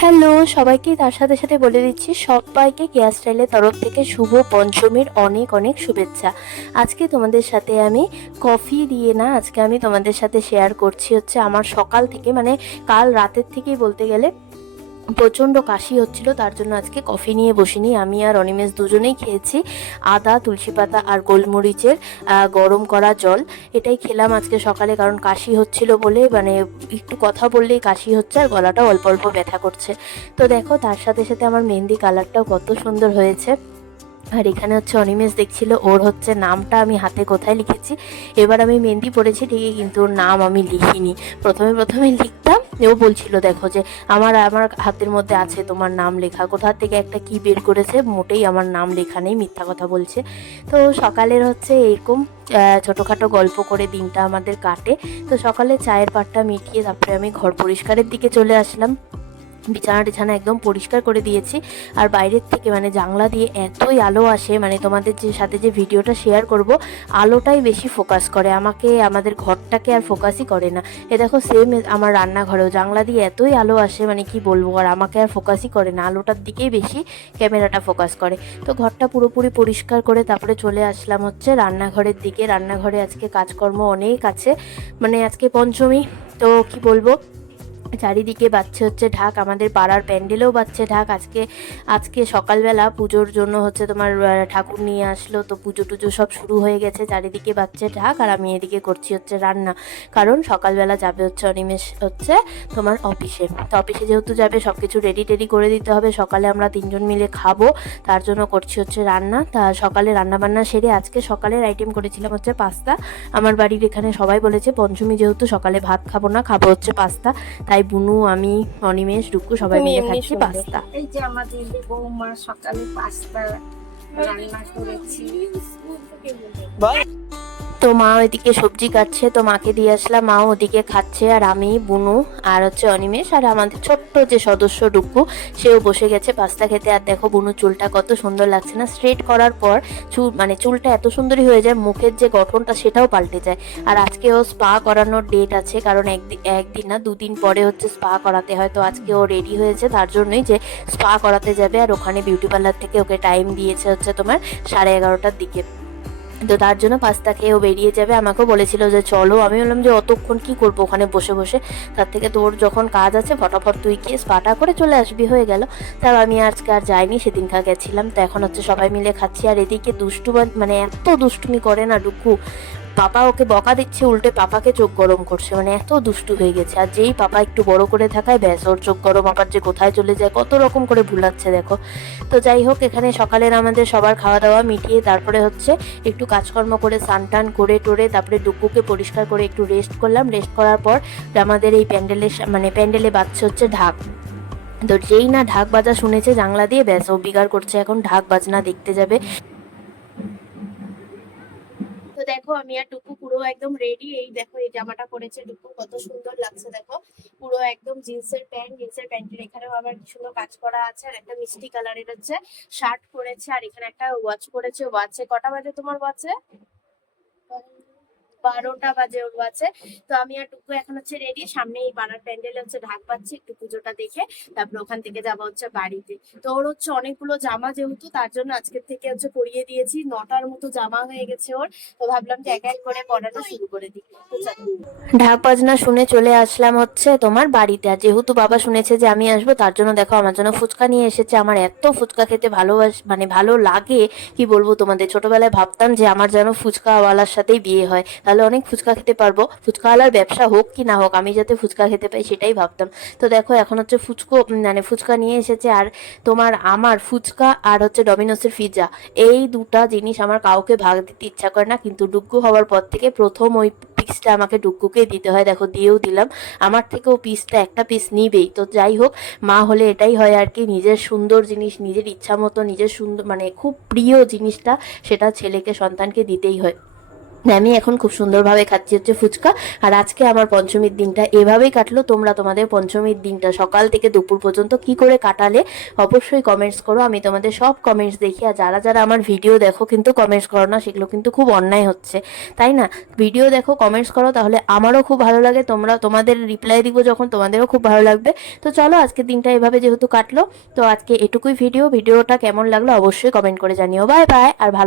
Hello, সবাইকে তার সাথে সাথে বলে দিচ্ছি সবাইকে কেয়া স্টাইলের তরফ থেকে শুভ পঞ্চমীর অনেক অনেক শুভেচ্ছা। আজকে তোমাদের সাথে আমি কফি দিয়ে না, আজকে আমি তোমাদের সাথে শেয়ার করছি হচ্ছে আমার সকাল থেকে মানে কাল রাতের থেকেই বলতে গেলে প্রচণ্ড কাশি হচ্ছিল, তার জন্য আজকে কফি নিয়ে বসিনি। আমি আর অনিমেষ দুজনেই খেয়েছি আদা, তুলসী পাতা আর গোলমরিচের গরম করা জল। এটাই খেলাম আজকে সকালে, কারণ কাশি হচ্ছিল বলে মানে একটু কথা বললেই কাশি হচ্ছে আর গলাটা অল্প অল্প ব্যথা করছে। তো দেখো, তার সাথে সাথে আমার মেহেন্দি কালারটাও কত সুন্দর হয়েছে। আর এখানে হচ্ছে অনিমেষ দেখছিল, ওর হচ্ছে নামটা আমি হাতে কোথায় লিখেছি। এবার আমি মেহেন্দি পড়েছি ঠিকই, কিন্তু ওর নাম আমি লিখিনি। প্রথমে প্রথমে লিখতাম ও বলছিল, দেখো যে আমার আমার হাতের মধ্যে আছে তোমার নাম লেখা। কোথা থেকে একটা কি বের করেছে? মোটেই আমার নাম লেখা নেই, মিথ্যা কথা বলছে। তো সকালের হচ্ছে এরকম ছোটোখাটো গল্প করে দিনটা আমাদের কাটে। তো সকালে চায়ের পাটটা মিটিয়ে তারপরে আমি ঘর পরিষ্কারের দিকে চলে আসলাম। বিছানা টিছানা একদম পরিষ্কার করে দিয়েছি। আর বাইরের থেকে মানে জানলা দিয়ে এতই আলো আসে মানে তোমাদের যে সাথে যে ভিডিওটা শেয়ার করব, আলোটাই বেশি ফোকাস করে। আমাকে, আমাদের ঘরটাকে আর ফোকাসই করে না। এ দেখো সেম আমার রান্নাঘরেও জানলা দিয়ে এতই আলো আসে মানে কি বলব, আর আমাকে আর ফোকাসই করে না। আলোটার দিকেই বেশি ক্যামেরাটা ফোকাস করে। তো ঘরটা পুরোপুরি পরিষ্কার করে তারপরে চলে আসলাম হচ্ছে রান্নাঘরের দিকে। রান্নাঘরে আজকে কাজকর্ম অনেক আছে। মানে আজকে পঞ্চমী, তো কি বলব চারিদিকে বাচ্চা হচ্ছে ঢাক, আমাদের পাড়ার প্যান্ডেলেও বাচ্চা ঢাক। আজকে আজকে সকালবেলা পুজোর জন্য হচ্ছে তোমার ঠাকুর নিয়ে আসলো, তো পুজো টুজো সব শুরু হয়ে গেছে, চারিদিকে বাচ্চা ঢাক আর আমি এদিকে করছি হচ্ছে রান্না। কারণ সকালবেলা যাবে হচ্ছে অনিমেষ হচ্ছে তোমার অফিসে। তো অফিসে যেহেতু যাবে সব কিছু রেডি টেডি করে দিতে হবে, সকালে আমরা তিনজন মিলে খাব, তার জন্য করছি হচ্ছে রান্না। তা সকালে রান্না বান্না সেরে আজকে সকালের আইটেম করেছিলাম হচ্ছে পাস্তা। আমার বাড়ির এখানে সবাই বলেছে, পঞ্চমী যেহেতু সকালে ভাত খাব না, খাব হচ্ছে পাস্তা। তাই বুনু আমি অনিমেষ রুকু সবাই মিলে খাচ্ছি। পাস্তা এই যে আমাদের বৌমা সকালে পাস্তা রান্না করেছি তো মা ওইদিকে সবজি কাটছে, তো মাকে দিয়ে আসলাম। মা ওদিকে খাচ্ছে, আর আমি, বুনু, আর হচ্ছে অনিমেষ, আর আমাদের ছোট্ট যে সদস্য ডুকু, সেও বসে গেছে পাস্তা খেতে। আর দেখো বুনু চুলটা কত সুন্দর লাগছে না? স্ট্রেট করার পর চুল মানে চুলটা এত সুন্দরই হয়ে যায়, মুখের যে গঠনটা সেটাও পাল্টে যায়। আর আজকে ও স্পা করানোর ডেট আছে, কারণ একদিন একদিন না, দুদিন পরে হচ্ছে স্পা করাতে হয়। তো আজকে ও রেডি হয়েছে, তার জন্যই যে স্পা করাতে যাবে। আর ওখানে বিউটি পার্লার থেকে ওকে টাইম দিয়েছে হচ্ছে তোমার সাড়ে এগারোটার দিকে। তো তার জন্য পাস্তা খেয়ে ও বেরিয়ে যাবে। আমাকেও বলেছিল যে, চলো। আমি বললাম যে, অতক্ষণ কি করব ওখানে বসে বসে? তার থেকে তোর যখন কাজ আছে, ফটাফট তুই গিয়ে স্পাটা করে চলে আসবি, হয়ে গেল। তাও আমি আজকে আর যাইনি সেদিনকার গেছিলাম। তো এখন হচ্ছে সবাই মিলে খাচ্ছি। আর এদিকে দুষ্টু মানে এত দুষ্টুমি করে না ডুকু পাপা ওকে বকা দিচ্ছে, উল্টে পাপাকে চোখ গরম করছে। মানে এত দুষ্টু হয়ে গেছে। আর যেই পাপা একটু বড় করে থাকায়, ব্যাস, ওর চোখ গরম, আবার যে কোথায় চলে যায়, কত রকম করে ভুলাচ্ছে, দেখো। তো যাই হোক, এখানে সকালের আমাদের সবার খাওয়া দাওয়া মিটিয়ে তারপরে হচ্ছে একটু কাজকর্ম করে স্নান টান করে টোরে তারপরে ডুকুকে পরিষ্কার করে একটু রেস্ট করলাম। রেস্ট করার পর আমাদের এই প্যান্ডেলের মানে প্যান্ডেলে বাজছে হচ্ছে ঢাক। তো যেই না ঢাক বাজা শুনেছে জাংলা দিয়ে, ব্যাস, ও বিগার করছে। এখন ঢাক বাজনা দেখতে যাবে। তো দেখো, আমি আর টুকু পুরো একদম রেডি এই দেখো, এই জামাটা পরেছে টুকু কত সুন্দর লাগছে দেখো। পুরো একদম জিন্সের প্যান্ট, জিন্সের প্যান্টের। এখানেও আবার কি সুন্দর কাজ করা আছে আর একটা মিষ্টি কালারের হচ্ছে শার্ট পরেছে আর এখানে একটা ওয়াচ পরেছে। ওয়াচে কটা বাজে তোমার ওয়াচে বারোটা বাজে ওর ওয়াচে তো আমি আর টুকু এখন হচ্ছে রেডি সামনে এই পাড়ার প্যান্ডেলে হচ্ছে ঢাক পাচ্ছি একটু পুজোটা দেখে তারপর ওখান থেকে যাব হচ্ছে বাড়িতে। তো ওর হচ্ছে অনেকগুলো জামা যেহেতু, তার জন্য আজকের থেকে হচ্ছে পরিয়ে দিয়েছি। নটার মতো জামা হয়ে গেছে ওর। তো ভাবলাম যে এক এক করে পড়াটা শুরু করে দিই। ঢাক বাজনা শুনে চলে আসলাম হচ্ছে তোমার বাড়িতে। আর যেহেতু বাবা শুনেছে যে আমি আসব, তার জন্য দেখো আমার জন্য ফুচকা নিয়ে এসেছে। আমার এত ফুচকা খেতে ভালোবাস মানে ভালো লাগে, কি বলব তোমাদের? ছোটবেলায় ভাবতাম যে আমার যেন ফুচকাওয়ালার সাথেই বিয়ে হয়। তাহলে অনেক ফুচকা খেতে পারব। ফুচকাওয়ালার ব্যবসা হোক কি না হোক, আমি যাতে ফুচকা খেতে পাই সেটাই ভাবতাম। তো দেখো, এখন হচ্ছে ফুচকো মানে ফুচকা নিয়ে এসেছে আর তোমার আমার ফুচকা আর হচ্ছে ডমিনোসের পিৎজা এই দুটা জিনিস আমার কাউকে ভাগ দিতে ইচ্ছা করে না, কিন্তু ডুগ্গু হওয়ার পর থেকে প্রথম ওই পিসটা আমাকে ডুগ্গুকেই দিতে হয়। দেখো, দিয়েও দিলাম। আমার থেকেও পিসটা একটা পিস নিবেই। তো যাই হোক, মা হলে এটাই হয় আর কি, নিজের সুন্দর জিনিস, নিজের ইচ্ছা মতো নিজের সুন্দর মানে খুব প্রিয় জিনিসটা সেটা ছেলেকে, সন্তানকে দিতেই হয়। আমি এখন খুব সুন্দরভাবে খাচ্ছি হচ্ছে ফুচকা। আর আজকে আমার পঞ্চমীর দিনটা এভাবেই কাটলো। তোমরা তোমাদের পঞ্চমীর দিনটা সকাল থেকে দুপুর পর্যন্ত কি করে কাটালে অবশ্যই কমেন্টস করো। আমি তোমাদের সব কমেন্টস দেখি। আর যারা যারা আমার ভিডিও দেখো কিন্তু কমেন্টস করো না, সেগুলো কিন্তু খুব অন্যায় হচ্ছে। তাই না? ভিডিও দেখো কমেন্টস করো, তাহলে আমারও খুব ভালো লাগে। তোমরা, তোমাদের রিপ্লাই দিব যখন, তোমাদেরও খুব ভালো লাগবে। তো চলো আজকে দিনটা এভাবে যেহেতু কাটলো, তো আজকে এটুকুই ভিডিও ভিডিওটা কেমন লাগল অবশ্যই কমেন্ট করে জানিও। বাই বাই আর ভালো